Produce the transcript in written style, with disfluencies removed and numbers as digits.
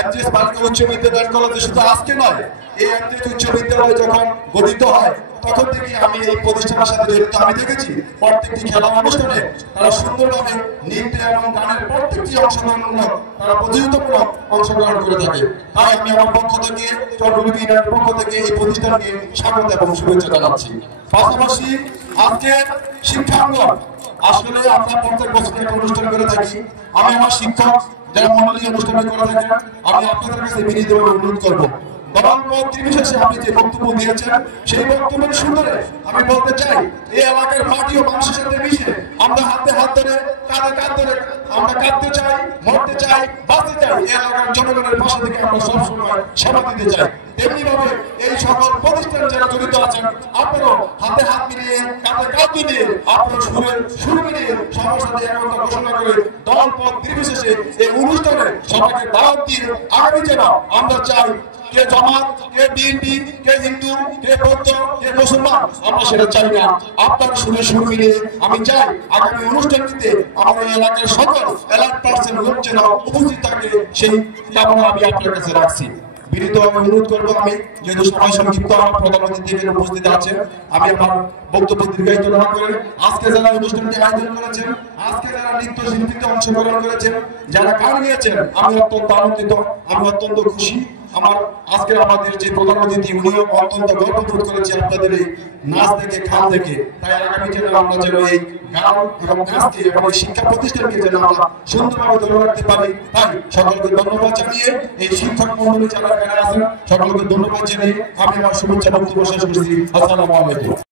MGS বালিকা উচ্চ বিদ্যালয় কলেজে শুধু আজকে নয়, এই এমজিএস উচ্চ বিদ্যালয় যখন গঠিত হয় তখন থেকে আমি এই প্রতিষ্ঠানের সাথে জড়িত। আমি দেখেছি প্রত্যেকটি খেলা অনুষ্ঠানে তারা সুন্দরভাবে নৃত্য এবং গানের প্রত্যেকটি অংশগ্রহণমূলক তারা প্রতিযোগিতামূলক অংশগ্রহণ করে থাকে। তাই আমি আমার পক্ষ থেকে চট্টগ্রাম ইউনিয়নের পক্ষ থেকে এই প্রতিষ্ঠানকে স্বাগত এবং শুভেচ্ছা জানাচ্ছি। পাশাপাশি আজকে শিক্ষাঙ্গন আসলে আমরা প্রত্যেক বছর একটা অনুষ্ঠান করে থাকি। আমি আমার শিক্ষক যারা মন্ডলী অনুষ্ঠান করে থাকেন, আমি আপনাদের কাছে বিনীতভাবে অনুরোধ করবো, দলমত নির্বিশেষে আপনি যে বক্তব্য দিয়েছেন সেই বক্তব্যের সুন্দরে আমি বলতে চাই, এই এলাকার মাটি ও মানুষের সাথে মিশে আমরা হাতে হাত ধরে কাঁধে কাঁধ ধরে আমরা কাঁদতে চাই, মরতে চাই, বাঁচতে চাই। এই এলাকার জনগণের পাশে থেকে আমরা সবসময় সেবা দিতে চাই। তেমনি ভাবে এই সকল প্রতিষ্ঠান যারা জড়িত আছেন, আপনারাও হাতে হাত মিলিয়ে কাঁধে কাঁধ মিলিয়ে আপনার সুর মিলিয়ে সবার সাথে একতা ঘোষণা করে দল পথ নির্বিশেষে এই অনুষ্ঠানে সবাইকে দাওয়াত দিয়ে আগামী যেন আমরা চাই, কে জামাত, কে বিএনপি, কে হিন্দু, কে বৌদ্ধ, কে মুসলমান, আমরা সেটা চাই না। আপনার সুর মিলিয়ে আমি চাই আগামী অনুষ্ঠানটিতে আমার এলাকার সকল এলাকা পার্সেন্ট লোক যেন উপস্থিত থাকে, সেই কামনা আমি আপনার কাছে রাখছি। বিনীতভাবে অনুরোধ করবো, আমি যেহেতু সময় সংক্ষিপ্ত, আমার প্রধান অতিথি এখানে উপস্থিত আছে, আমি আমার বক্তব্য দীর্ঘায়িত না করে আজকে যারা অনুষ্ঠানটি আয়োজন করেছেন, আজকে যারা নৃত্য শিল্পীতে অংশগ্রহণ করেছেন, যারা গান গিয়েছেন, আমি অত্যন্ত আনন্দিত, আমি অত্যন্ত খুশি। আমার আজকে আমাদের যে প্রধান অতিথি উনিও অত্যন্ত গর্ববোধ করেছে আপনাদের এই নাচ দেখে, গান দেখে। তাই আগামী যেন আমরা যেন এই গান এবং নাচকে এবং এই শিক্ষা প্রতিষ্ঠানকে যেন আমরা সুন্দরভাবে ধরে রাখতে পারি, তাই সকলকে ধন্যবাদ জানিয়ে এই শিক্ষক মন্ডলী যারা এখানে আছেন সকলকে ধন্যবাদ জানিয়ে আমি আমার শুভেচ্ছা বক্তব্য শেষ করছি। আসসালামু আলাইকুম।